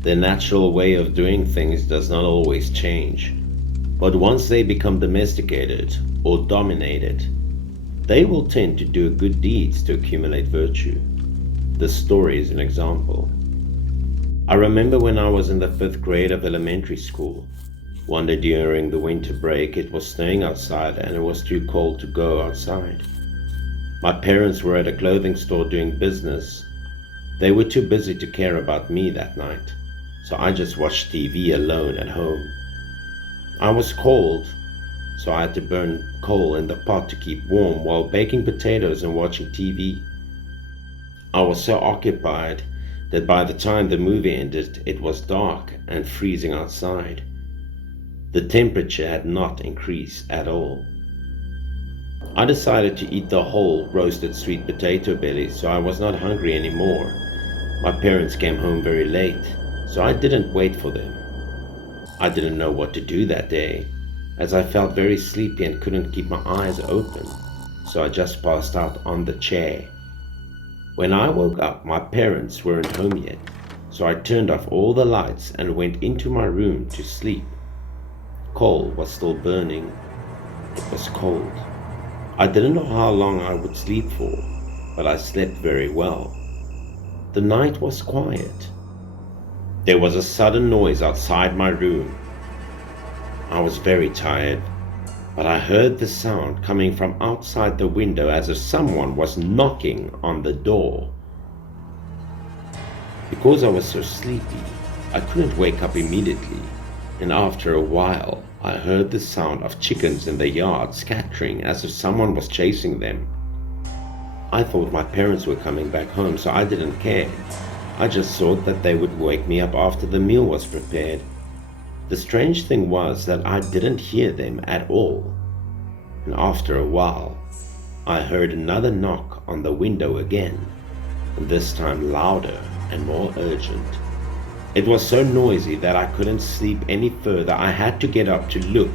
Their natural way of doing things does not always change, but once they become domesticated or dominated, they will tend to do good deeds to accumulate virtue. This story is an example. I remember when I was in the fifth grade of elementary school. One day during the winter break, it was snowing outside and it was too cold to go outside. My parents were at a clothing store doing business. They were too busy to care about me that night, so I just watched TV alone at home. I was cold, so I had to burn coal in the pot to keep warm while baking potatoes and watching TV. I was so occupied that by the time the movie ended, it was dark and freezing outside. The temperature had not increased at all. I decided to eat the whole roasted sweet potato belly, so I was not hungry anymore. My parents came home very late, so I didn't wait for them. I didn't know what to do that day, as I felt very sleepy and couldn't keep my eyes open, so I just passed out on the chair. When I woke up, my parents weren't home yet, so I turned off all the lights and went into my room to sleep. Coal was still burning. It was cold. I didn't know how long I would sleep for, but I slept very well. The night was quiet. There was a sudden noise outside my room. I was very tired, but I heard the sound coming from outside the window as if someone was knocking on the door. Because I was so sleepy, I couldn't wake up immediately, and after a while, I heard the sound of chickens in the yard scattering as if someone was chasing them. I thought my parents were coming back home, so I didn't care. I just thought that they would wake me up after the meal was prepared. The strange thing was that I didn't hear them at all. And after a while, I heard another knock on the window again, and this time louder and more urgent. It was so noisy that I couldn't sleep any further. I had to get up to look,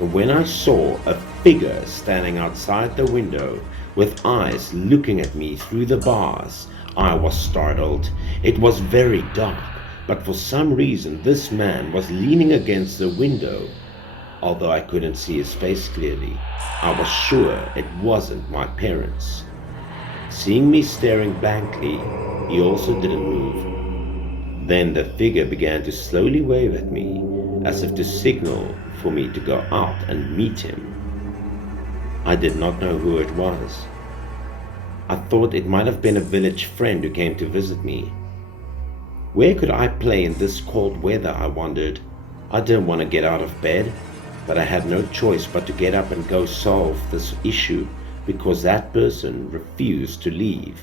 and when I saw a figure standing outside the window with eyes looking at me through the bars, I was startled. It was very dark, but for some reason this man was leaning against the window. Although I couldn't see his face clearly, I was sure it wasn't my parents. Seeing me staring blankly, he also didn't move. Then the figure began to slowly wave at me, as if to signal for me to go out and meet him. I did not know who it was. I thought it might have been a village friend who came to visit me. Where could I play in this cold weather, I wondered. I didn't want to get out of bed, but I had no choice but to get up and go solve this issue because that person refused to leave.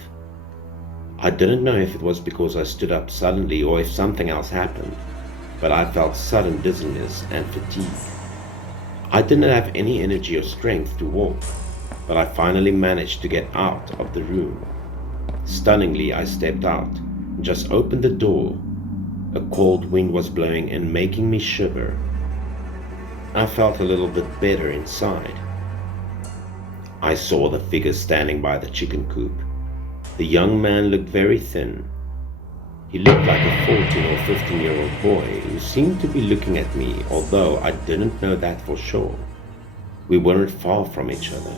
I didn't know if it was because I stood up suddenly or if something else happened, but I felt sudden dizziness and fatigue. I didn't have any energy or strength to walk, but I finally managed to get out of the room. Stunningly, I stepped out and just opened the door. A cold wind was blowing and making me shiver. I felt a little bit better inside. I saw the figure standing by the chicken coop. The young man looked very thin. He looked like a 14 or 15-year-old boy who seemed to be looking at me, although I didn't know that for sure. We weren't far from each other,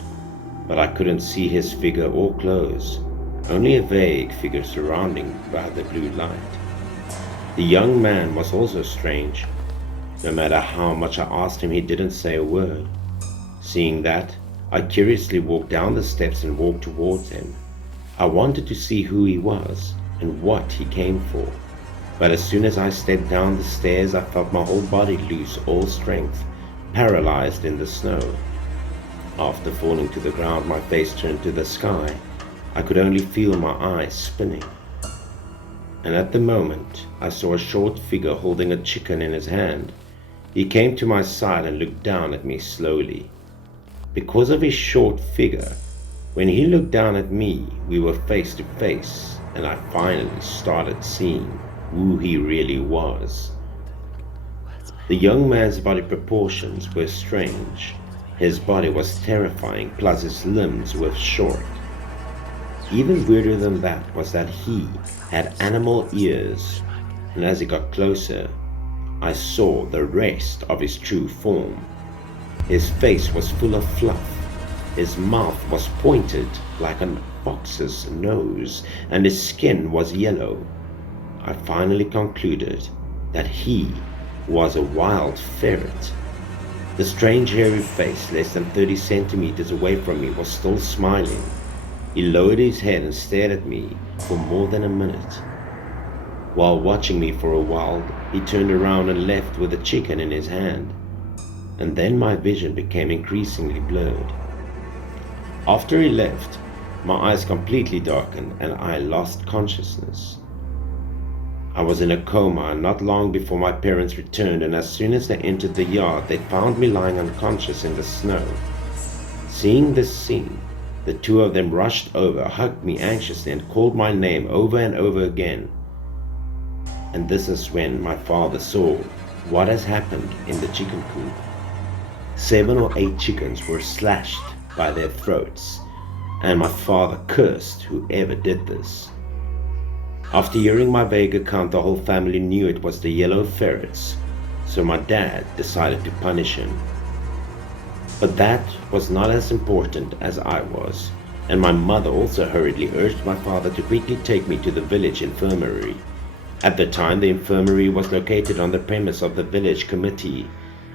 but I couldn't see his figure or clothes, only a vague figure surrounding by the blue light. The young man was also strange. No matter how much I asked him, he didn't say a word. Seeing that, I curiously walked down the steps and walked towards him. I wanted to see who he was and what he came for, but as soon as I stepped down the stairs, I felt my whole body lose all strength, paralyzed in the snow. After falling to the ground, my face turned to the sky. I could only feel my eyes spinning. And at the moment, I saw a short figure holding a chicken in his hand. He came to my side and looked down at me slowly. Because of his short figure, when he looked down at me, we were face to face, and I finally started seeing who he really was. The young man's body proportions were strange. His body was terrifying, plus his limbs were short. Even weirder than that was that he had animal ears. and as he got closer, I saw the rest of his true form. His face was full of fluff, his mouth was pointed like a fox's nose, and his skin was yellow. I finally concluded that he was a wild ferret. The strange hairy face less than 30 centimeters away from me was still smiling. He lowered his head and stared at me for more than a minute. While watching me for a while, he turned around and left with a chicken in his hand. And then my vision became increasingly blurred. After he left, my eyes completely darkened and I lost consciousness. I was in a coma not long before my parents returned, and as soon as they entered the yard, they found me lying unconscious in the snow. Seeing this scene, the two of them rushed over, hugged me anxiously, and called my name over and over again. And this is when my father saw what has happened in the chicken coop. 7 or 8 chickens were slashed by their throats, and my father cursed whoever did this. After hearing my vague account, the whole family knew it was the yellow ferrets, so my dad decided to punish him. But that was not as important as I was, and my mother also hurriedly urged my father to quickly take me to the village infirmary. At the time, the infirmary was located on the premise of the village committee,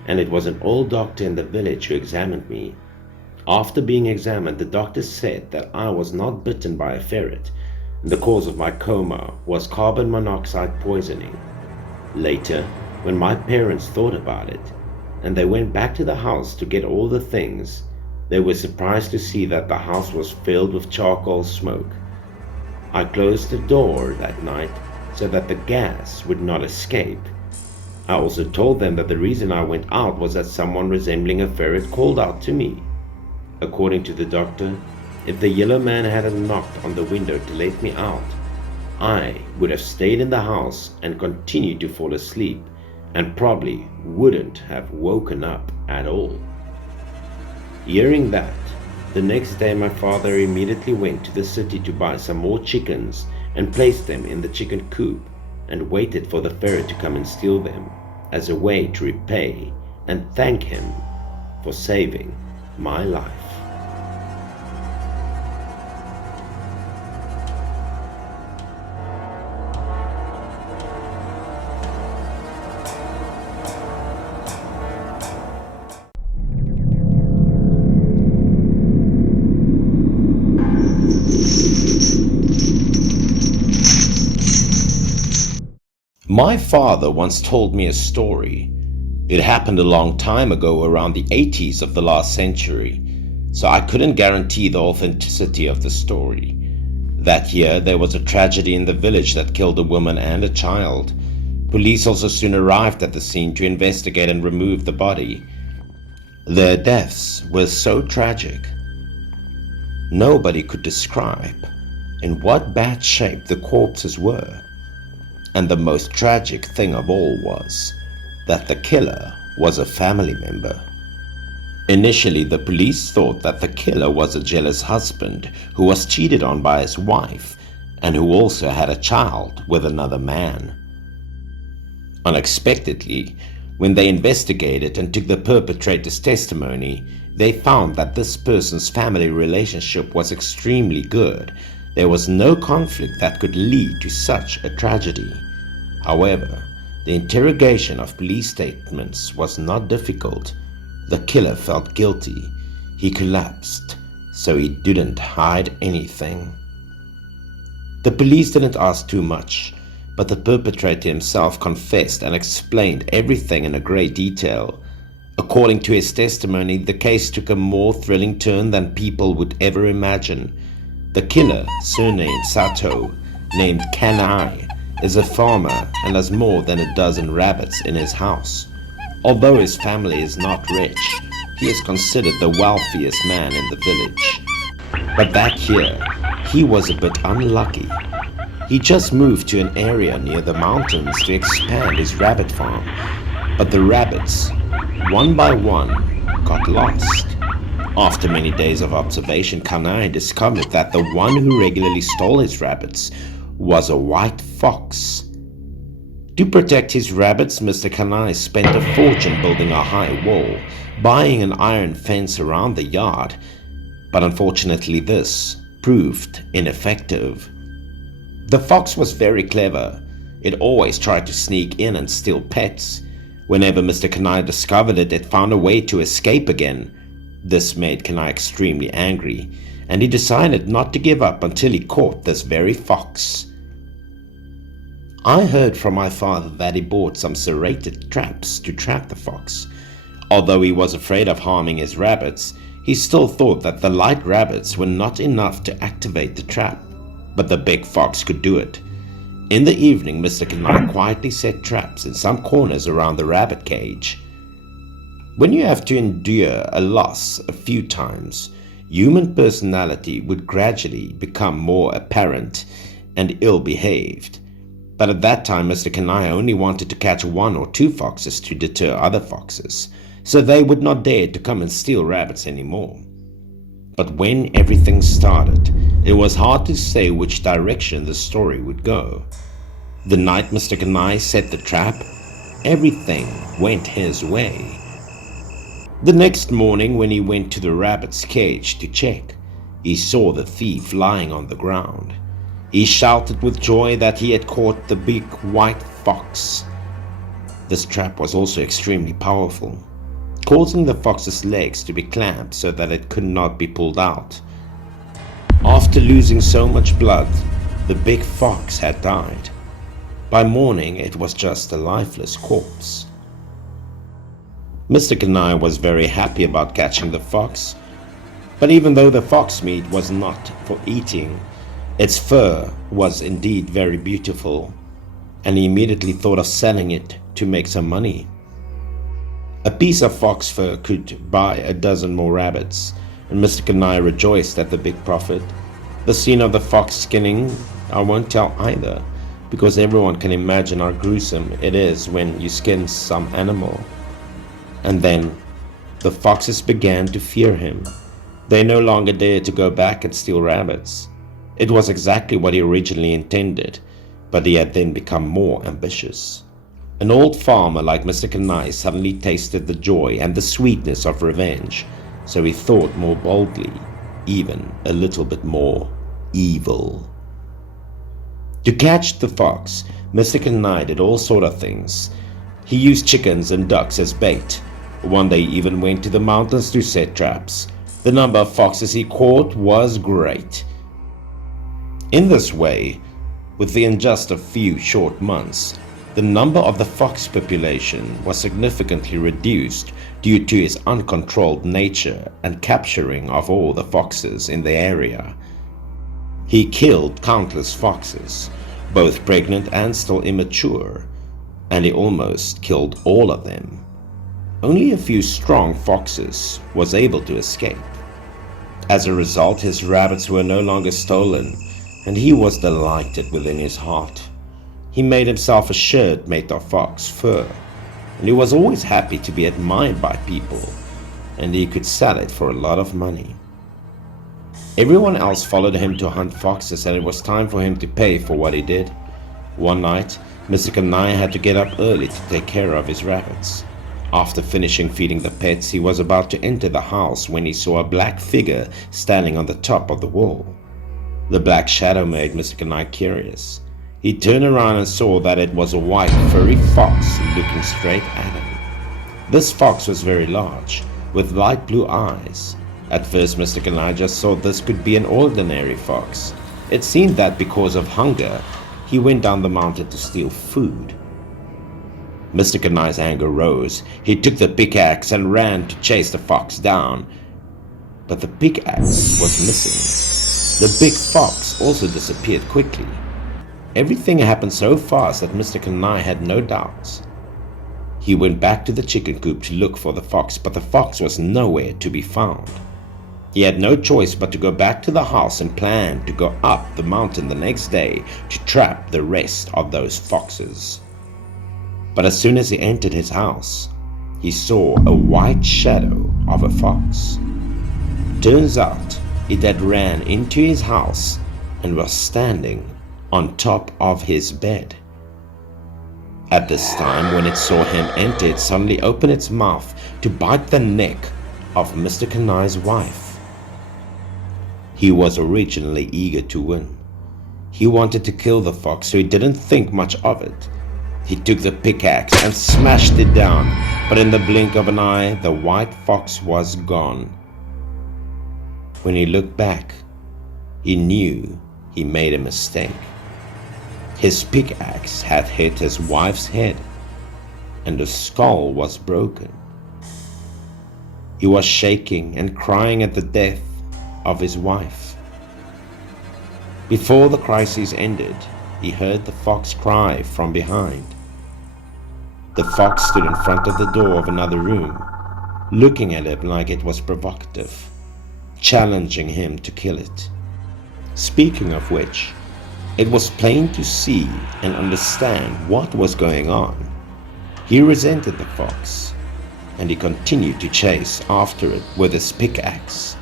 and it was an old doctor in the village who examined me. After being examined, the doctor said that I was not bitten by a ferret, and the cause of my coma was carbon monoxide poisoning. Later, when my parents thought about it, and they went back to the house to get all the things, they were surprised to see that the house was filled with charcoal smoke. I closed the door that night so that the gas would not escape. I also told them that the reason I went out was that someone resembling a ferret called out to me. According to the doctor, if the yellow man hadn't knocked on the window to let me out, I would have stayed in the house and continued to fall asleep, and probably wouldn't have woken up at all. Hearing that, the next day my father immediately went to the city to buy some more chickens and placed them in the chicken coop and waited for the ferret to come and steal them as a way to repay and thank him for saving my life. My father once told me a story. It happened a long time ago, around the 80s of the last century, so I couldn't guarantee the authenticity of the story. That year, there was a tragedy in the village that killed a woman and a child. Police also soon arrived at the scene to investigate and remove the body. Their deaths were so tragic, nobody could describe in what bad shape the corpses were. And the most tragic thing of all was that the killer was a family member. Initially, the police thought that the killer was a jealous husband who was cheated on by his wife and who also had a child with another man. Unexpectedly, when they investigated and took the perpetrator's testimony, they found that this person's family relationship was extremely good. There was no conflict that could lead to such a tragedy. However, the interrogation of police statements was not difficult. The killer felt guilty. He collapsed, so he didn't hide anything. The police didn't ask too much, but the perpetrator himself confessed and explained everything in a great detail. According to his testimony, the case took a more thrilling turn than people would ever imagine. The killer, surnamed Sato, named Kanai, is a farmer and has more than a dozen rabbits in his house. Although his family is not rich, he is considered the wealthiest man in the village. But that year, he was a bit unlucky. He just moved to an area near the mountains to expand his rabbit farm, but the rabbits, one by one, got lost. After many days of observation, Kanai discovered that the one who regularly stole his rabbits was a white fox. To protect his rabbits, Mr. Kanai spent a fortune building a high wall, buying an iron fence around the yard, but unfortunately this proved ineffective. The fox was very clever. It always tried to sneak in and steal pets. Whenever Mr. Kanai discovered it, it found a way to escape again. This made Kanai extremely angry, and he decided not to give up until he caught this very fox. I heard from my father that he bought some serrated traps to trap the fox. Although he was afraid of harming his rabbits, he still thought that the light rabbits were not enough to activate the trap, but the big fox could do it. In the evening, Mr. Kanai quietly set traps in some corners around the rabbit cage. When you have to endure a loss a few times, human personality would gradually become more apparent and ill-behaved. But at that time, Mr. Kanai only wanted to catch 1 or 2 foxes to deter other foxes, so they would not dare to come and steal rabbits anymore. But when everything started, it was hard to say which direction the story would go. The night Mr. Kanai set the trap, everything went his way. The next morning, when he went to the rabbit's cage to check, he saw the thief lying on the ground. He shouted with joy that he had caught the big white fox. This trap was also extremely powerful, causing the fox's legs to be clamped so that it could not be pulled out. After losing so much blood, the big fox had died. By morning, it was just a lifeless corpse. Mr. Kanai was very happy about catching the fox, but even though the fox meat was not for eating, its fur was indeed very beautiful, and he immediately thought of selling it to make some money. A piece of fox fur could buy a dozen more rabbits, and Mr. Kanai rejoiced at the big profit. The scene of the fox skinning I won't tell either, because everyone can imagine how gruesome it is when you skin some animal. And then the foxes began to fear him. They no longer dared to go back and steal rabbits. It was exactly what he originally intended, but he had then become more ambitious. An old farmer like Mr. Kanai suddenly tasted the joy and the sweetness of revenge, so he thought more boldly, even a little bit more evil. To catch the fox, Mr. Kanai did all sort of things. He used chickens and ducks as bait. One day he even went to the mountains to set traps. The number of foxes he caught was great. In this way, within just a few short months, the number of the fox population was significantly reduced due to his uncontrolled nature and capturing of all the foxes in the area. He killed countless foxes, both pregnant and still immature, and he almost killed all of them. Only a few strong foxes was able to escape. As a result, his rabbits were no longer stolen, and he was delighted within his heart. He made himself a shirt made of fox fur, and he was always happy to be admired by people, and he could sell it for a lot of money. Everyone else followed him to hunt foxes, and it was time for him to pay for what he did. One night, Mr. Kanai had to get up early to take care of his rabbits. After finishing feeding the pets, he was about to enter the house when he saw a black figure standing on the top of the wall. The black shadow made Mr. Kanai curious. He turned around and saw that it was a white, furry fox looking straight at him. This fox was very large, with light blue eyes. At first, Mr. Kanai just thought this could be an ordinary fox. It seemed that because of hunger, he went down the mountain to steal food. Mr. Kanai's anger rose. He took the pickaxe and ran to chase the fox down. But the pickaxe was missing. The big fox also disappeared quickly. Everything happened so fast that Mr. Kanai had no doubts. He went back to the chicken coop to look for the fox, but the fox was nowhere to be found. He had no choice but to go back to the house and plan to go up the mountain the next day to trap the rest of those foxes. But as soon as he entered his house, he saw a white shadow of a fox. Turns out it had ran into his house and was standing on top of his bed. At this time, when it saw him enter, it suddenly opened its mouth to bite the neck of Mr. Kanai's wife. He was originally eager to win. He wanted to kill the fox, so he didn't think much of it. He took the pickaxe and smashed it down, but in the blink of an eye, the white fox was gone. When he looked back, he knew he made a mistake. His pickaxe had hit his wife's head, and the skull was broken. He was shaking and crying at the death of his wife. Before the crisis ended, he heard the fox cry from behind. The fox stood in front of the door of another room, looking at him like it was provocative, challenging him to kill it. Speaking of which, it was plain to see and understand what was going on. He resented the fox, and he continued to chase after it with his pickaxe.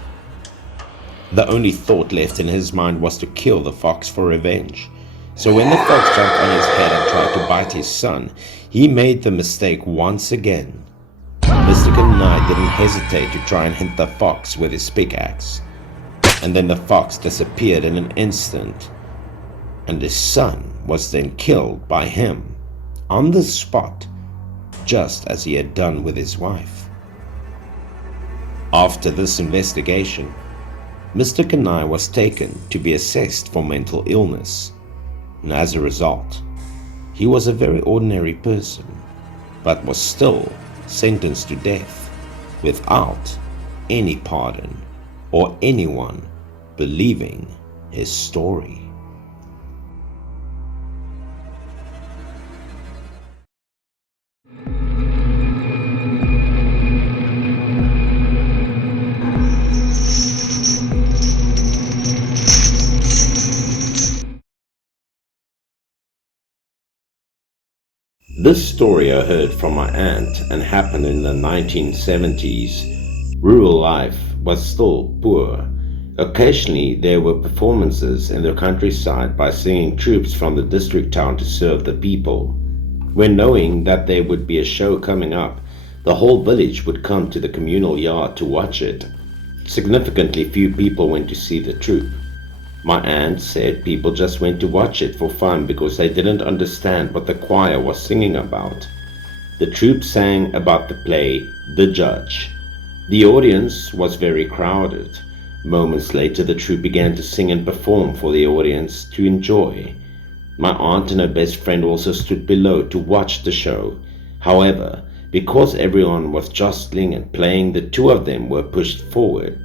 The only thought left in his mind was to kill the fox for revenge. So when the fox jumped on his head and tried to bite his son, he made the mistake once again. Mr. Kanai didn't hesitate to try and hit the fox with his pickaxe. And then the fox disappeared in an instant, and his son was then killed by him on the spot, just as he had done with his wife. After this investigation, Mr. Kanai was taken to be assessed for mental illness, and as a result, he was a very ordinary person, but was still sentenced to death without any pardon or anyone believing his story. This story I heard from my aunt and happened in the 1970s. Rural life was still poor. Occasionally there were performances in the countryside by singing troops from the district town to serve the people. When knowing that there would be a show coming up, the whole village would come to the communal yard to watch it. Significantly few people went to see the troupe. My aunt said people just went to watch it for fun because they didn't understand what the choir was singing about. The troupe sang about the play The Judge. The audience was very crowded. Moments later, the troupe began to sing and perform for the audience to enjoy. My aunt and her best friend also stood below to watch the show. However, because everyone was jostling and playing, the two of them were pushed forward.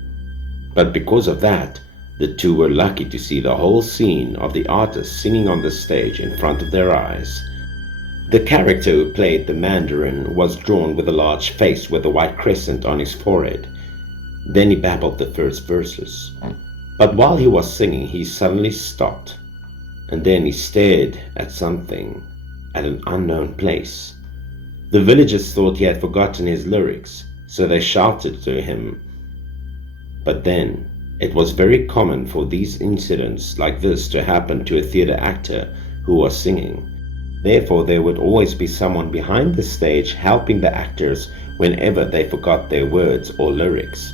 But because of that, the two were lucky to see the whole scene of the artist singing on the stage in front of their eyes. The character who played the Mandarin was drawn with a large face with a white crescent on his forehead. Then he babbled the first verses. But while he was singing, he suddenly stopped, and then he stared at something at an unknown place. The villagers thought he had forgotten his lyrics, so they shouted to him. But then, it was very common for these incidents like this to happen to a theater actor who was singing. Therefore, there would always be someone behind the stage helping the actors whenever they forgot their words or lyrics.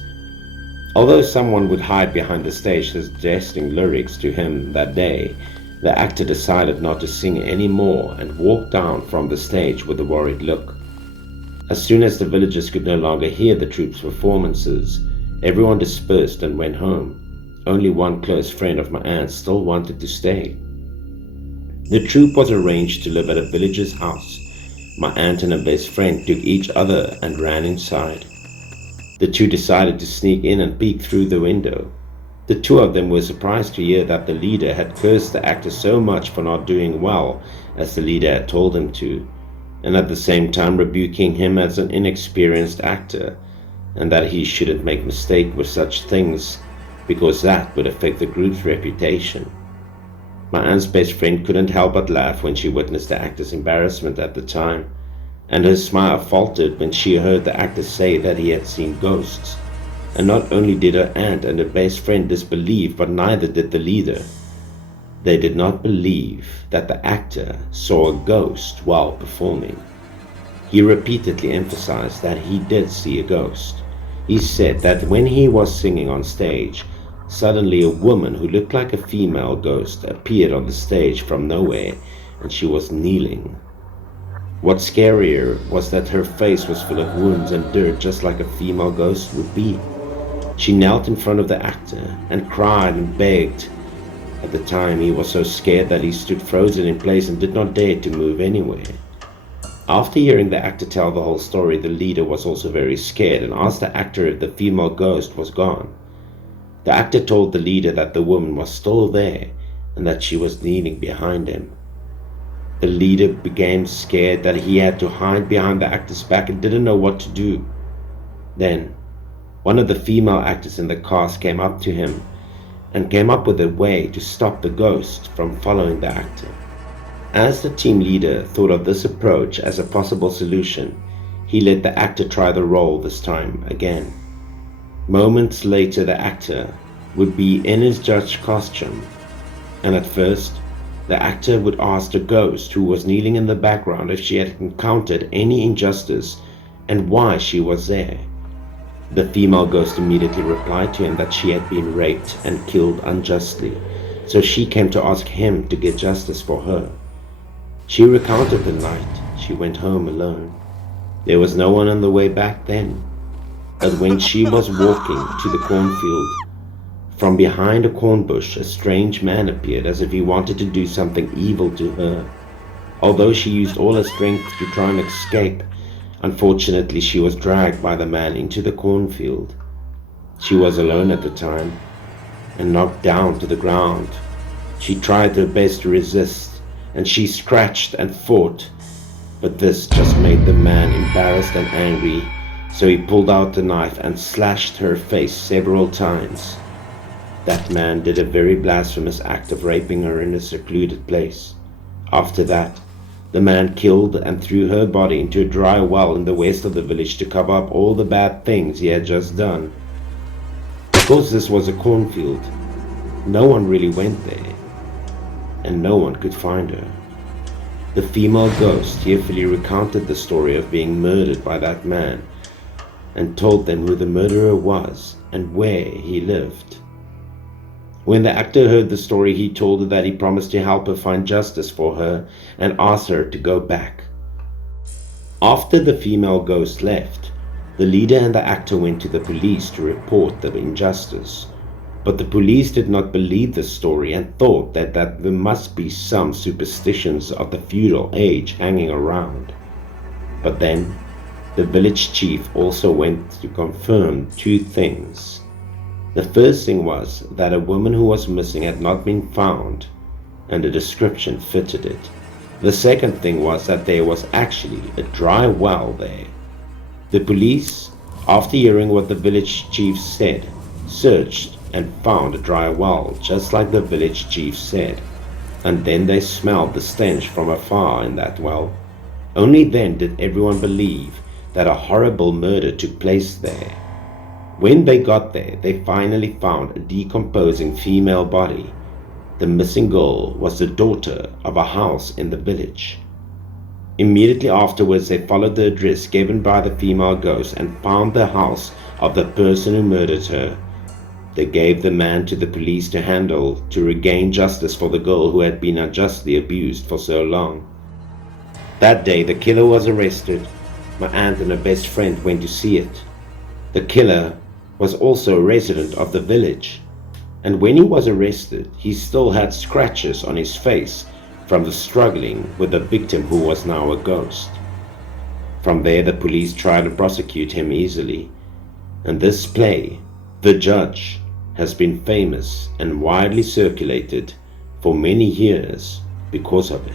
Although someone would hide behind the stage suggesting lyrics to him that day, the actor decided not to sing anymore and walked down from the stage with a worried look. As soon as the villagers could no longer hear the troupe's performances, everyone dispersed and went home. Only one close friend of my aunt's still wanted to stay. The troupe was arranged to live at a villager's house. My aunt and her best friend took each other and ran inside. The two decided to sneak in and peek through the window. The two of them were surprised to hear that the leader had cursed the actor so much for not doing well as the leader had told him to, and at the same time rebuking him as an inexperienced actor, and that he shouldn't make mistakes with such things because that would affect the group's reputation. My aunt's best friend couldn't help but laugh when she witnessed the actor's embarrassment at the time, and her smile faltered when she heard the actor say that he had seen ghosts. And not only did her aunt and her best friend disbelieve, but neither did the leader. They did not believe that the actor saw a ghost while performing. He repeatedly emphasized that he did see a ghost. He said that when he was singing on stage, suddenly a woman who looked like a female ghost appeared on the stage from nowhere, and she was kneeling. What's scarier was that her face was full of wounds and dirt, just like a female ghost would be. She knelt in front of the actor and cried and begged. At the time, he was so scared that he stood frozen in place and did not dare to move anywhere. After hearing the actor tell the whole story, the leader was also very scared and asked the actor if the female ghost was gone. The actor told the leader that the woman was still there and that she was kneeling behind him. The leader became scared that he had to hide behind the actor's back and didn't know what to do. Then, one of the female actors in the cast came up to him and came up with a way to stop the ghost from following the actor. As the team leader thought of this approach as a possible solution, he let the actor try the role this time again. Moments later, the actor would be in his judge costume, and at first, the actor would ask the ghost who was kneeling in the background if she had encountered any injustice and why she was there. The female ghost immediately replied to him that she had been raped and killed unjustly, so she came to ask him to get justice for her. She recounted the night she went home alone. There was no one on the way back then, but when she was walking to the cornfield, from behind a corn bush, a strange man appeared as if he wanted to do something evil to her. Although she used all her strength to try and escape, unfortunately she was dragged by the man into the cornfield. She was alone at the time and knocked down to the ground. She tried her best to resist, and she scratched and fought, but this just made the man embarrassed and angry, so he pulled out the knife and slashed her face several times. That man did a very blasphemous act of raping her in a secluded place. After that, the man killed and threw her body into a dry well in the west of the village to cover up all the bad things he had just done. Because this was a cornfield, no one really went there, and no one could find her. The female ghost tearfully recounted the story of being murdered by that man, and told them who the murderer was and where he lived. When the actor heard the story, he told her that he promised to help her find justice for her and asked her to go back. After the female ghost left, the leader and the actor went to the police to report the injustice. But the police did not believe the story and thought that there must be some superstitions of the feudal age hanging around. But then, the village chief also went to confirm two things. The first thing was that a woman who was missing had not been found, and the description fitted it. The second thing was that there was actually a dry well there. The police, after hearing what the village chief said, searched and found a dry well, just like the village chief said, and then they smelled the stench from afar in that well. Only then did everyone believe that a horrible murder took place there. When they got there, they finally found a decomposing female body. The missing girl was the daughter of a house in the village. Immediately afterwards, they followed the address given by the female ghost and found the house of the person who murdered her. They gave the man to the police to handle to regain justice for the girl who had been unjustly abused for so long. That day, the killer was arrested. My aunt and her best friend went to see it. The killer was also a resident of the village, and when he was arrested, he still had scratches on his face from the struggling with the victim who was now a ghost. From there, the police tried to prosecute him easily, and this play, The Judge, has been famous and widely circulated for many years because of it.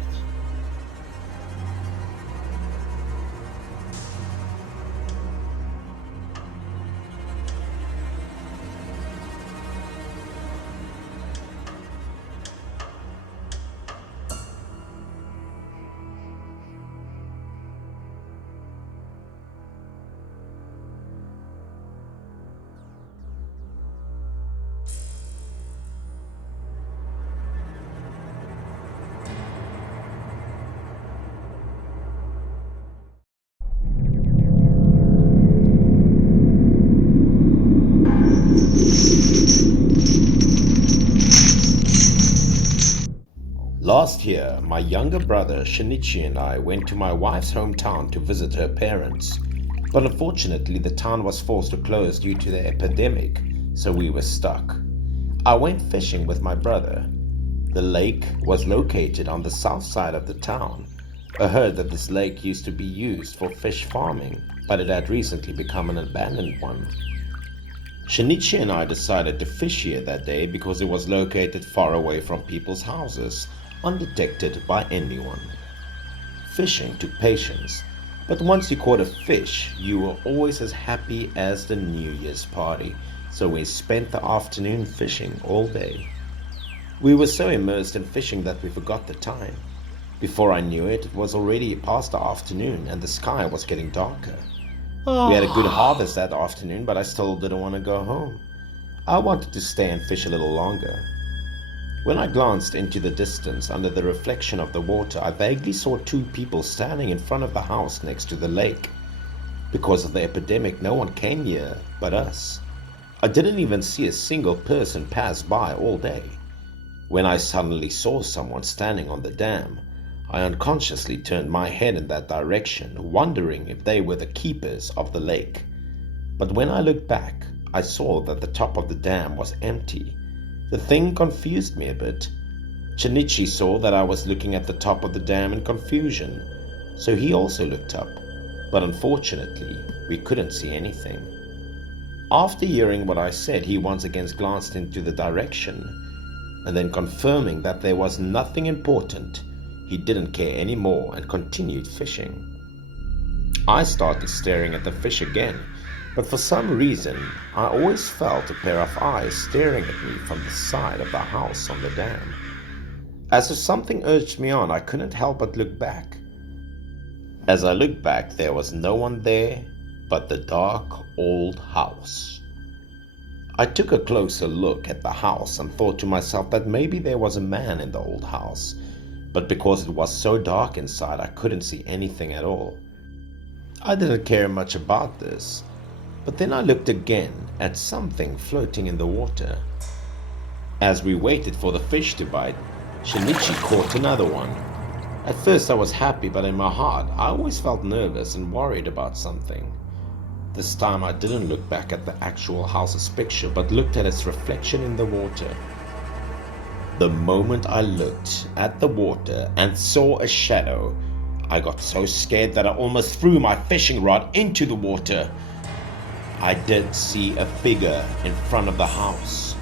last year, my younger brother Shinichi and I went to my wife's hometown to visit her parents. But unfortunately, the town was forced to close due to the epidemic, so we were stuck. I went fishing with my brother. The lake was located on the south side of the town. I heard that this lake used to be used for fish farming, but it had recently become an abandoned one. Shinichi and I decided to fish here that day because it was located far away from people's houses, undetected by anyone. Fishing took patience, but once you caught a fish, you were always as happy as the New Year's party, so we spent the afternoon fishing all day. We were so immersed in fishing that we forgot the time. Before I knew it, it was already past the afternoon and the sky was getting darker. We had a good harvest that afternoon, but I still didn't want to go home. I wanted to stay and fish a little longer. When I glanced into the distance under the reflection of the water, I vaguely saw two people standing in front of the house next to the lake. Because of the epidemic, no one came here but us. I didn't even see a single person pass by all day. When I suddenly saw someone standing on the dam, I unconsciously turned my head in that direction, wondering if they were the keepers of the lake. But when I looked back, I saw that the top of the dam was empty. The thing confused me a bit. Shinichi saw that I was looking at the top of the dam in confusion, so he also looked up, but unfortunately, we couldn't see anything. After hearing what I said, he once again glanced into the direction, and then confirming that there was nothing important, he didn't care anymore and continued fishing. I started staring at the fish again, but for some reason, I always felt a pair of eyes staring at me from the side of the house on the dam. As if something urged me on, I couldn't help but look back. As I looked back, there was no one there but the dark old house. I took a closer look at the house and thought to myself that maybe there was a man in the old house, but because it was so dark inside, I couldn't see anything at all. I didn't care much about this, but then I looked again at something floating in the water. As we waited for the fish to bite, Shinichi caught another one. At first I was happy, but in my heart I always felt nervous and worried about something. This time I didn't look back at the actual house's picture, but looked at its reflection in the water. The moment I looked at the water and saw a shadow, I got so scared that I almost threw my fishing rod into the water. I did see a figure in front of the house.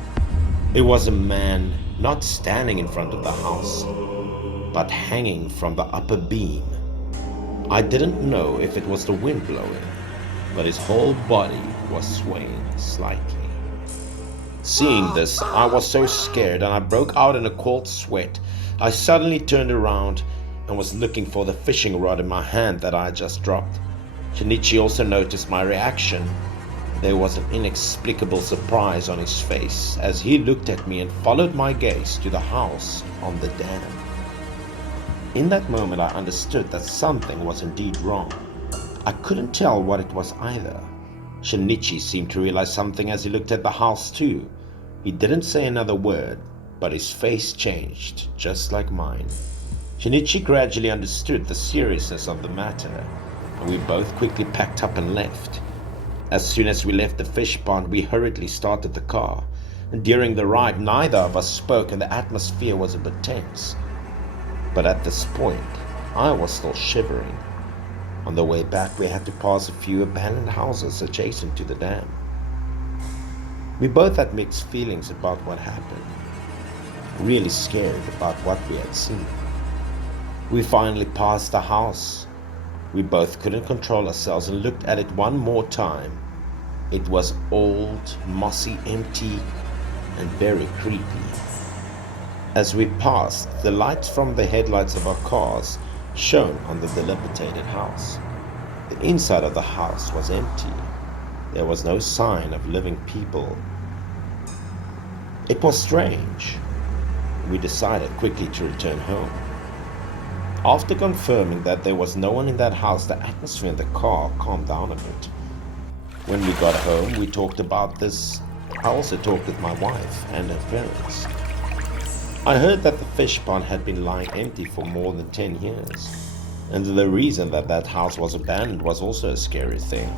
It was a man not standing in front of the house, but hanging from the upper beam. I didn't know if it was the wind blowing, but his whole body was swaying slightly. Seeing this, I was so scared and I broke out in a cold sweat. I suddenly turned around and was looking for the fishing rod in my hand that I had just dropped. Shinichi also noticed my reaction. There was an inexplicable surprise on his face as he looked at me and followed my gaze to the house on the dam. In that moment, I understood that something was indeed wrong. I couldn't tell what it was either. Shinichi seemed to realize something as he looked at the house too. He didn't say another word, but his face changed, just like mine. Shinichi gradually understood the seriousness of the matter, and we both quickly packed up and left. As soon as we left the fish pond, we hurriedly started the car, and during the ride neither of us spoke and the atmosphere was a bit tense. But at this point, I was still shivering. On the way back, we had to pass a few abandoned houses adjacent to the dam. We both had mixed feelings about what happened, really scared about what we had seen. We finally passed the house. We both couldn't control ourselves and looked at it one more time. It was old, mossy, empty, and very creepy. As we passed, the lights from the headlights of our cars shone on the dilapidated house. The inside of the house was empty. There was no sign of living people. It was strange. We decided quickly to return home. After confirming that there was no one in that house, the atmosphere in the car calmed down a bit. When we got home, we talked about this. I also talked with my wife and her parents. I heard that the fish pond had been lying empty for more than 10 years, and the reason that that house was abandoned was also a scary thing.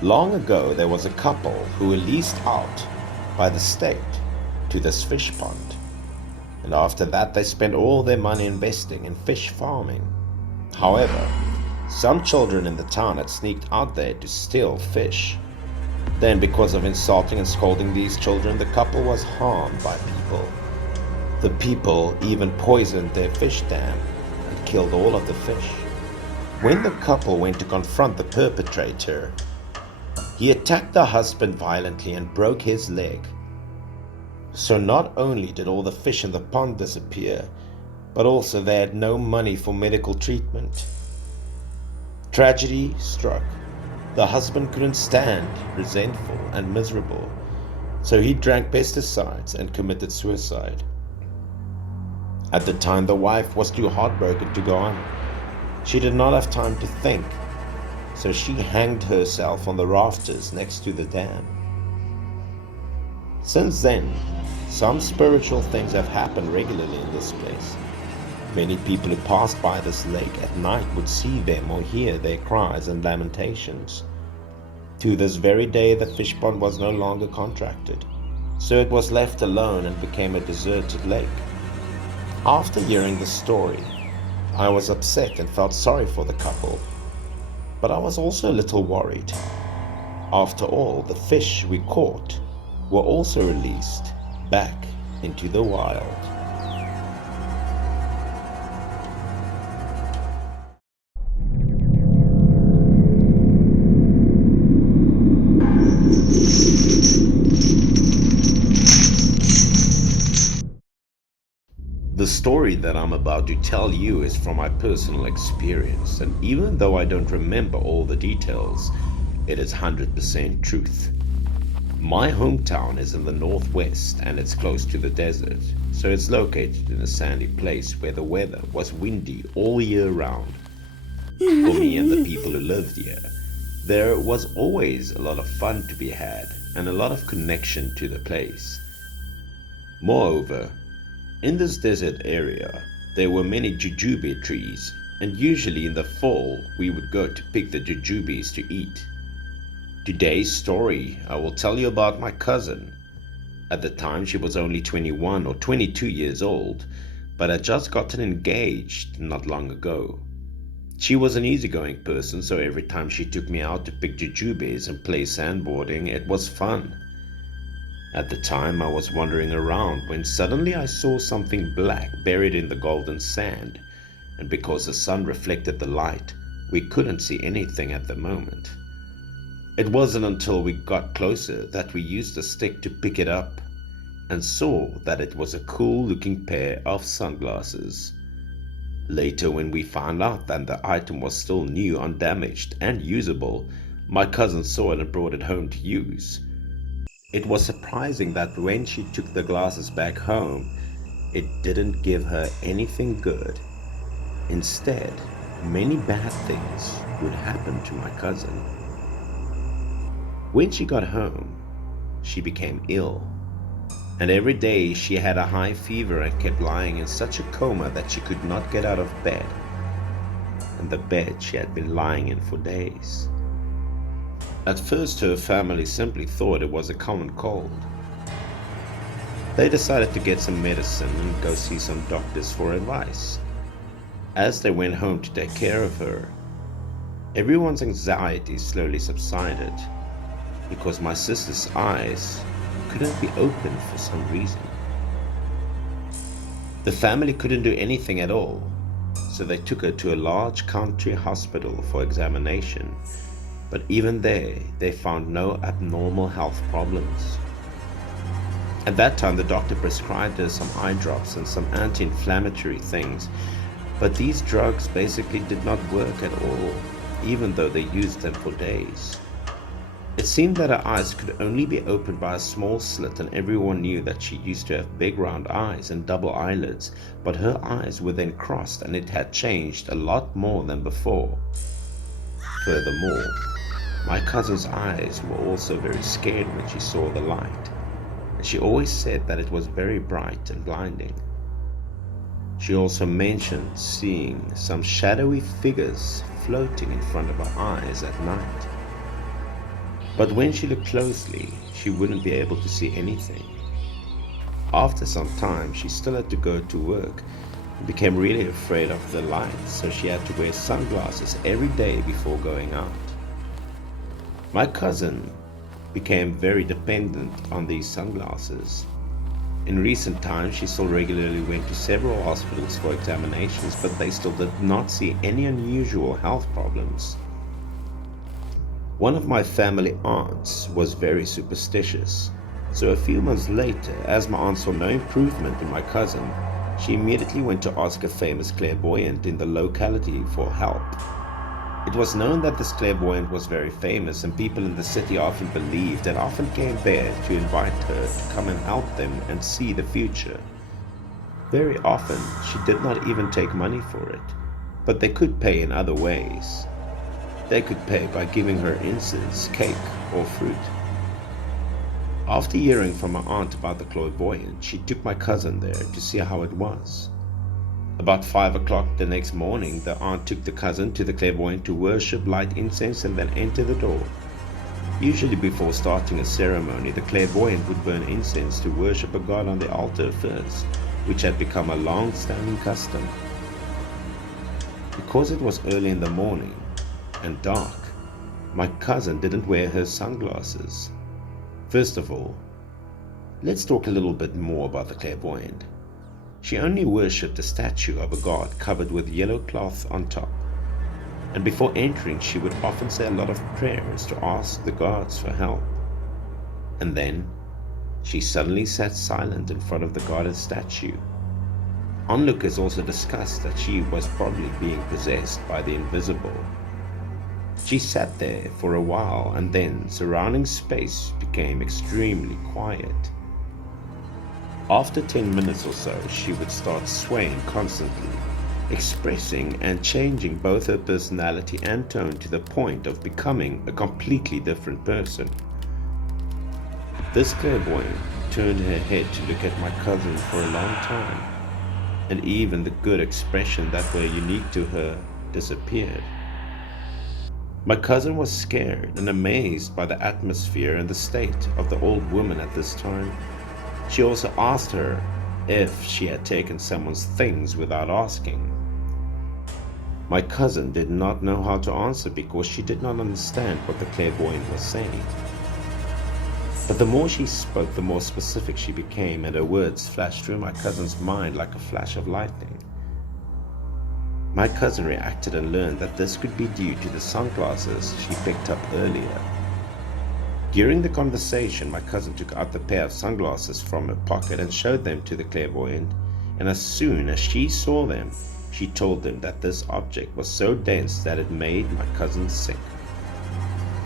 Long ago, there was a couple who were leased out by the state to this fish pond, and after that they spent all their money investing in fish farming. However, some children in the town had sneaked out there to steal fish. Then, because of insulting and scolding these children, the couple was harmed by people. The people even poisoned their fish dam and killed all of the fish. When the couple went to confront the perpetrator, he attacked the husband violently and broke his leg. So not only did all the fish in the pond disappear, but also they had no money for medical treatment. Tragedy struck. The husband couldn't stand, resentful and miserable, so he drank pesticides and committed suicide. At the time, the wife was too heartbroken to go on. She did not have time to think, so she hanged herself on the rafters next to the dam. Since then, some spiritual things have happened regularly in this place. Many people who passed by this lake at night would see them or hear their cries and lamentations. To this very day, the fish pond was no longer contracted, so it was left alone and became a deserted lake. After hearing the story, I was upset and felt sorry for the couple, but I was also a little worried. After all, the fish we caught were also released back into the wild. The story that I'm about to tell you is from my personal experience, and even though I don't remember all the details, it is 100% truth. My hometown is in the northwest and it's close to the desert, so it's located in a sandy place where the weather was windy all year round. For me and the people who lived here, there was always a lot of fun to be had and a lot of connection to the place. Moreover, in this desert area, there were many jujube trees, and usually in the fall we would go to pick the jujubes to eat. Today's story, I will tell you about my cousin. At the time she was only 21 or 22 years old, but had just gotten engaged not long ago. She was an easygoing person, so every time she took me out to pick jujubes and play sandboarding, it was fun. At the time I was wandering around when suddenly I saw something black buried in the golden sand, and because the sun reflected the light, we couldn't see anything at the moment. It wasn't until we got closer that we used a stick to pick it up and saw that it was a cool looking pair of sunglasses. Later, when we found out that the item was still new, undamaged and usable, my cousin saw it and brought it home to use. It was surprising that when she took the glasses back home, it didn't give her anything good. Instead, many bad things would happen to my cousin. When she got home, she became ill, and every day she had a high fever and kept lying in such a coma that she could not get out of bed, and the bed she had been lying in for days. At first, her family simply thought it was a common cold. They decided to get some medicine and go see some doctors for advice. As they went home to take care of her, everyone's anxiety slowly subsided because my sister's eyes couldn't be opened for some reason. The family couldn't do anything at all, so they took her to a large country hospital for examination. But even there, they found no abnormal health problems. At that time, the doctor prescribed her some eye drops and some anti-inflammatory things, but these drugs basically did not work at all, even though they used them for days. It seemed that her eyes could only be opened by a small slit, and everyone knew that she used to have big round eyes and double eyelids, but her eyes were then crossed and it had changed a lot more than before. Furthermore, my cousin's eyes were also very scared when she saw the light. She always said that it was very bright and blinding. She also mentioned seeing some shadowy figures floating in front of her eyes at night. But when she looked closely, she wouldn't be able to see anything. After some time, she still had to go to work and became really afraid of the light, so she had to wear sunglasses every day before going out. My cousin became very dependent on these sunglasses. In recent times, she still regularly went to several hospitals for examinations, but they still did not see any unusual health problems. One of my family aunts was very superstitious, so a few months later, as my aunt saw no improvement in my cousin, she immediately went to ask a famous clairvoyant in the locality for help. It was known that this clairvoyant was very famous, and people in the city often believed and often came there to invite her to come and help them and see the future. Very often, she did not even take money for it, but they could pay in other ways. They could pay by giving her incense, cake, or fruit. After hearing from my aunt about the clairvoyant, she took my cousin there to see how it was. About 5 o'clock the next morning, the aunt took the cousin to the clairvoyant to worship, light incense, and then enter the door. Usually before starting a ceremony, the clairvoyant would burn incense to worship a god on the altar first, which had become a long-standing custom. Because it was early in the morning and dark, my cousin didn't wear her sunglasses. First of all, let's talk a little bit more about the clairvoyant. She only worshipped a statue of a god covered with yellow cloth on top. And before entering, she would often say a lot of prayers to ask the gods for help. And then, she suddenly sat silent in front of the goddess statue. Onlookers also discussed that she was probably being possessed by the invisible. She sat there for a while, and then surrounding space became extremely quiet. After 10 minutes or so, she would start swaying constantly, expressing and changing both her personality and tone to the point of becoming a completely different person. This clairvoyant turned her head to look at my cousin for a long time, and even the good expression that were unique to her disappeared. My cousin was scared and amazed by the atmosphere and the state of the old woman at this time. She also asked her if she had taken someone's things without asking. My cousin did not know how to answer because she did not understand what the clairvoyant was saying. But the more she spoke, the more specific she became, and her words flashed through my cousin's mind like a flash of lightning. My cousin reacted and learned that this could be due to the sunglasses she picked up earlier. During the conversation, my cousin took out the pair of sunglasses from her pocket and showed them to the clairvoyant, and as soon as she saw them, she told them that this object was so dense that it made my cousin sick.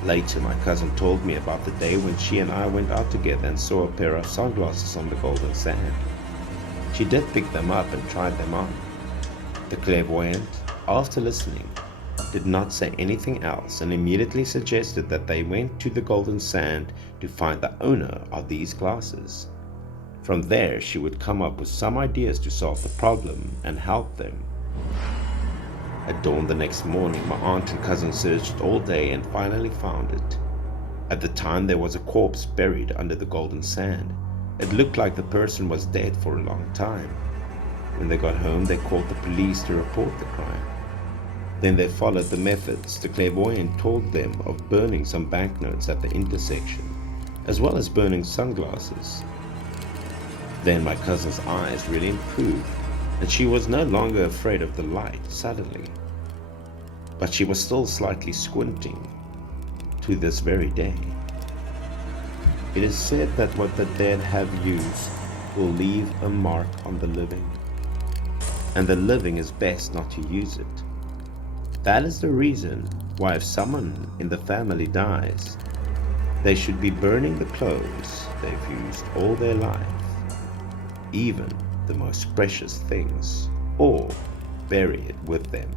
Later, my cousin told me about the day when she and I went out together and saw a pair of sunglasses on the golden sand. She did pick them up and tried them on. The clairvoyant, after listening, did not say anything else and immediately suggested that they went to the golden sand to find the owner of these glasses. From there, she would come up with some ideas to solve the problem and help them. At dawn the next morning, my aunt and cousin searched all day and finally found it. At the time, there was a corpse buried under the golden sand. It looked like the person was dead for a long time. When they got home, they called the police to report the crime. Then they followed the methods the clairvoyant told them of burning some banknotes at the intersection, as well as burning sunglasses. Then my cousin's eyes really improved, and she was no longer afraid of the light suddenly. But she was still slightly squinting to this very day. It is said that what the dead have used will leave a mark on the living, and the living is best not to use it. That is the reason why if someone in the family dies, they should be burning the clothes they've used all their life, even the most precious things, or bury it with them.